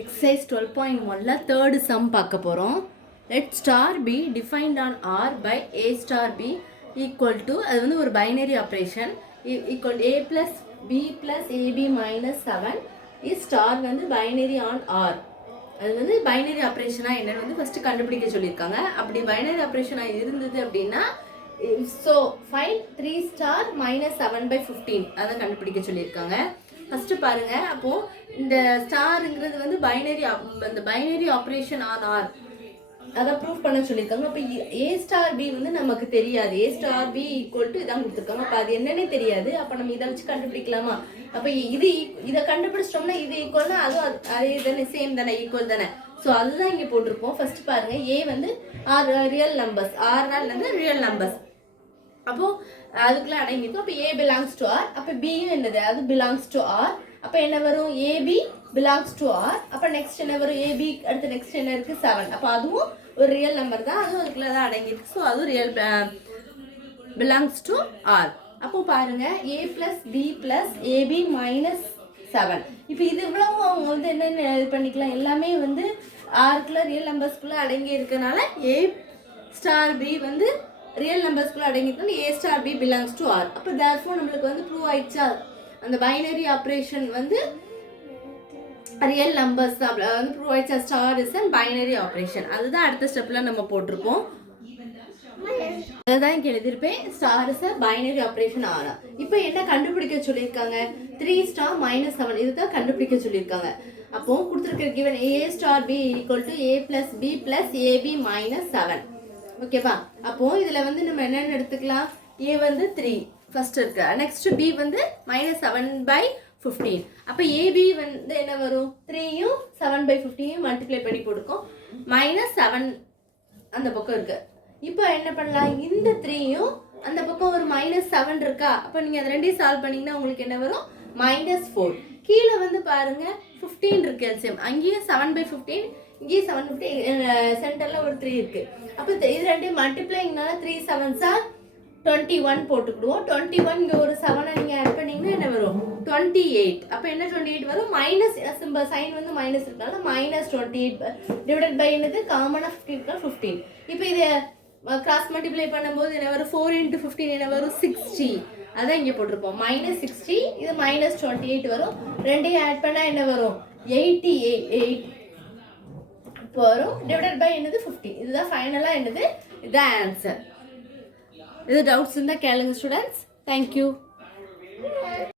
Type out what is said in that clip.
Exercise 12.1 third sum பார்க்க போகிறோம். Let star be defined on R by A star B equal to அது வந்து ஒரு binary operation equal A plus B plus AB minus 7 is star வந்து binary on R. அது வந்து binary operation என்னன்னு வந்து ஃபர்ஸ்ட் கண்டுபிடிக்க சொல்லியிருக்காங்க. அப்படி binary operation இருந்தது அப்படின்னா so find 3 star minus 7 by 15 அதை கண்டுபிடிக்க சொல்லியிருக்காங்க. ஃபர்ஸ்ட் பாருங்க, அப்போ இந்த ஸ்டார்ங்கிறது வந்து பைனரி ஆப்ரேஷன் ஆன் ஆர் அதை ப்ரூவ் பண்ண சொல்லியிருக்காங்க. அப்போ ஏ ஸ்டார் பி வந்து நமக்கு தெரியாது. ஏ ஸ்டார் பி ஈக்குவல் டு இதான் கொடுத்துருக்காங்க. அப்போ அது என்னன்னே தெரியாது. அப்போ நம்ம இதை வச்சு கண்டுபிடிக்கலாமா? அப்போ இதை கண்டுபிடிச்சிட்டோம்னா இது ஈக்குவல்னா அதுவும் அதே தானே, சேம் தானே, ஈக்குவல் தானே. ஸோ அதுதான் இங்கே போட்டிருப்போம். ஃபர்ஸ்ட் பாருங்க, ஏ வந்து ஆர் ரியல் நம்பர்ஸ், ஆர்னால் வந்து ரியல் நம்பர்ஸ். அப்போ அதுக்குள்ள அடங்கிக்கும். அப்போ ஏ பிலாங்ஸ் டு ஆர், அப்போ பியும் என்னது, அது பிலாங்ஸ் டு ஆர். அப்போ என்ன வரும், ஏபி பிலாங்ஸ் டு ஆர். அப்போ நெக்ஸ்ட் என்ன வரும், ஏபி அடுத்து நெக்ஸ்ட் என்ன இருக்கு, 7. அப்போ அதுவும் ஒரு ரியல் நம்பர் தான், அதுவும் அதுக்குள்ள தான் அடங்கியிருக்கு. ஸோ அதுவும் ரியல் பிலாங்ஸ் டு ஆர். அப்போ பாருங்க, A plus B plus AB minus 7. இப்போ இது இவ்வளவு அவங்க வந்து என்னென்ன இது பண்ணிக்கலாம், எல்லாமே வந்து ஆருக்குள்ள ரியல் நம்பர்ஸ்குள்ள அடங்கி இருக்கனால ஏ ஸ்டார் பி வந்து ரியல் நம்பர்ஸ்குள்ள அடங்கிட்டு A star B belongs to R. அப்போ தேர்ஃபோர் நம்மளுக்கு வந்து ப்ரூவ் ஆயிடுச்சா, அந்த பைனரி ஆப்ரேஷன் வந்து ரியல் நம்பர்ஸ் தான் வந்து ப்ரூவ் ஆயிடுச்சா. Star is and binary operation. அதுதான் அடுத்த ஸ்டெப்ல நம்ம போட்டிருப்போம். அதுதான் இங்கே எழுதியிருப்பேன், star is a binary operation R. இப்போ என்ன கண்டுபிடிக்க சொல்லியிருக்காங்க, 3 ஸ்டார் மைனஸ் 7 இதுதான் கண்டுபிடிக்க சொல்லியிருக்காங்க. அப்போ கொடுத்துருக்க given A star B equal to A plus B plus AB minus 7. ஓகேவா? அப்போ இதுல வந்து நம்ம என்னென்னு எடுத்துக்கலாம், ஏ வந்து 3 ஃபர்ஸ்ட் இருக்கு, நெக்ஸ்ட் பி வந்து மைனஸ் 7 by 15. அப்போ ஏபி வந்து என்ன வரும், 3யும் 7 by 15 மல்டிப்ளை பண்ணி போட்டுக்கும், மைனஸ் 7 அந்த பக்கம் இருக்கு. இப்போ என்ன பண்ணலாம், இந்த 3யும் அந்த பக்கம் ஒரு மைனஸ் 7 இருக்கா, அப்போ நீங்க அது ரெண்டையும் சால்வ் பண்ணீங்கன்னா உங்களுக்கு என்ன வரும், மைனஸ் 4. கீழே வந்து பாருங்க 15 இருக்கு எல்சிஎம், அங்கேயும் 7 by 15, இங்கேயும் 750, சென்டர்ல ஒரு 3 இருக்கு. அப்போ இது ரெண்டையும் மல்டிப்ளைங்னால 3 7s are 21 போட்டுக்கிடுவோம். 21 இங்கே ஒரு 7 நீங்க ஆட் பண்ணீங்கன்னா என்ன வரும், 28. அப்போ என்ன 28 வரும், மைனஸ் சிம்பிள் சைன் வந்து மைனஸ் இருக்கனால மைனஸ் 28 டிவைடட் பை என்னது காமனாக 15. இப்போ இதை கிராஸ் மல்டிப்ளை பண்ணும்போது என்ன வரும், 4 into 15 என்ன வரும், 60. அதான் இங்கே போட்டிருப்போம், மைனஸ் 60. இது மைனஸ் 28 வரும். ரெண்டையும் ஆட் பண்ணால் என்ன வரும், 88 வரும் டிவைடட் பை என்னது 50. இதுதான் ஃபைனலா என்னது, இதுதான் ஆன்சர். இது டவுட்ஸ் இருந்தால் கேளுங்க ஸ்டூடெண்ட்ஸ். தேங்க்யூ.